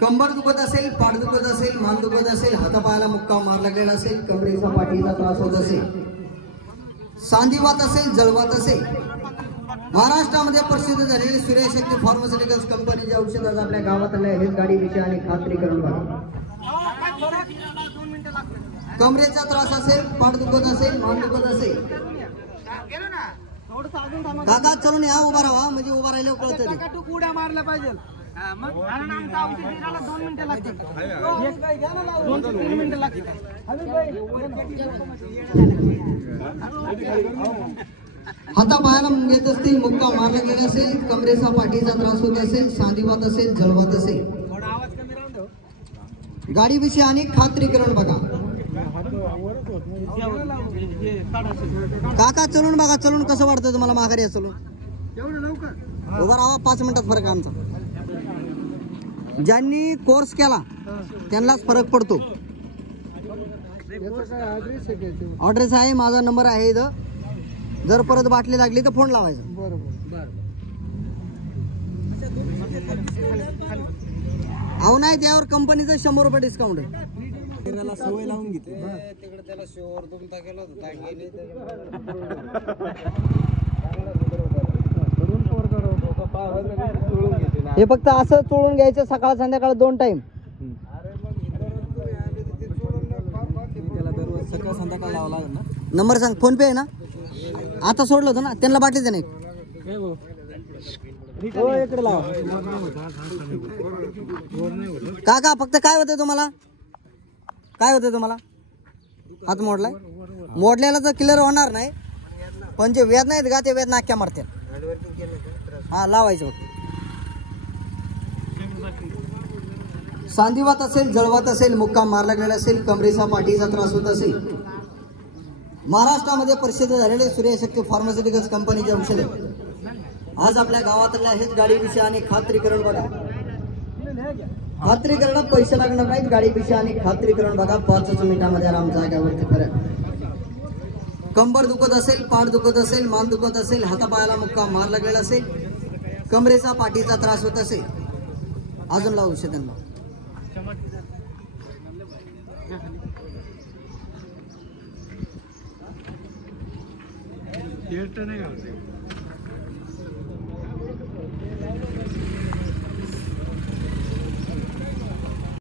कंबर दुखत असेल, पाठ दुखत असेल, मान दुखत असेल, हातापायाला मुक्का मार लागलेला असेल, कमरेचा पाठीचा त्रास होत असेल, सांधिवात असेल, जळवात असेल, महाराष्ट्रामध्ये प्रसिद्ध झालेली सूर्यशक्ती फार्मास्युटिकल्स कंपनीचे औषध आज आपल्या गावात आले आहेत. गाडीविषयी आणि खात्री करून बघा. कमरेचा त्रास असेल, पाठ दुखत असेल, मान दुखत असेल, काका चलून या, उभा राहा, म्हणजे उभा राहिल्यावर कळतं ते. तू उड्या मारल्या पाहिजे. हातापायाला येत असतील, मुक्का मारला गेला असेल, कमरेचा पाठीचा त्रास होत असेल, सांधिवात असेल, जळवात असेल, गाडीविषयी आणि खात्री करून बघा. काका चलून बघा, चलून कसं वाटतं तुम्हाला? माघारी या चलून. उभा राहा, 5 मिनिटात फरक आमचा. ज्यांनी कोर्स केला त्यांनाच फरक पडतो. ॲड्रेस आहे, माझा नंबर आहे इथं. जर परत बाटली लागली तर फोन लावायचा. अहो नाही, त्यावर कंपनीचं 100 रुपये डिस्काउंट आहे. सवय लावून घेतली. हे फक्त असं चोळून घ्यायचं, सकाळ संध्याकाळ 2 टाइम. सकाळ संध्याकाळ लावा लागेल ना. नंबर सांग. फोन पे आहे ना? आता सोडलं होतं ना त्यांना, बाटली दे नाही. इकडे लावा. काका फक्त काय होतंय तुम्हाला? काय होतंय तुम्हाला? हात मोडलाय. मोडल्याला तर क्लिअर होणार नाही, पण जे वेद नाहीत का ते वेद नाक्या मारतात. हा लावायचं होतं. सांधिवात असेल, जळवात असेल, मुक्का मारला गेला असेल, कमरेचा पाठीचा त्रास होत असेल, महाराष्ट्रामध्ये प्रसिद्ध झालेले सूर्यशक्ती फार्मास्युटिकल्स कंपनीचे औषध आज आपल्या गावातल्या आहेत. गाडीविषयी आणि खात्री करून बघा. खात्री करणं, पैसे लागणार नाहीत. गाडीविषयी आणि खात्री करून बघा. 5 मिनिटांमध्ये आराम जाग्यावरती फरक. कंबर दुखत असेल, पाठ दुखत असेल, मान दुखत असेल, हातापायाला मुक्का मार लागलेला असेल, कमरेचा पाठीचा त्रास होत असेल, अजून लावू औषधांना. नाही